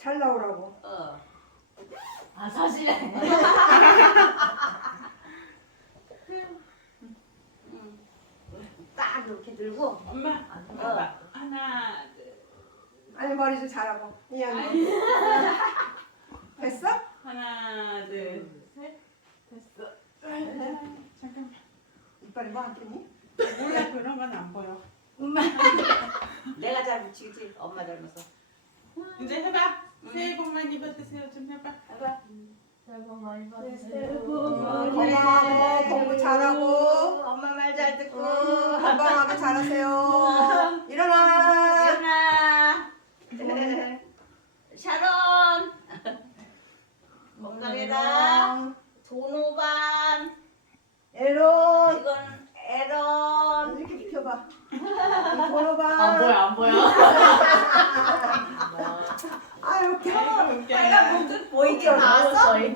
잘 나오라고. 아 사실은. 딱 이렇게 들고. 엄마 하나 둘 아니 머리 좀 잘하고. 이현이. 됐어? 하나 둘 셋 됐어. 잠깐만. 이빨이 뭐 안 꼈니? 몰라 그런 건 안 보여. 내가 잘 붙이지. 엄마 닮아서. 이제 해봐. 새해 복 많이 받으세요. 좀 해봐. 해봐. 새해 복 많이 받으세요. 건강하고 공부 잘하고 엄마 말 잘 듣고. 건강하게 잘하세요. 일어나. 일어나. 샤론. 건강해라. 도노반. 에론. 이건 에런. 이렇게 비켜봐. 번호봐. 안 보여. 아유 웃겨. 내가 보이게 나왔어?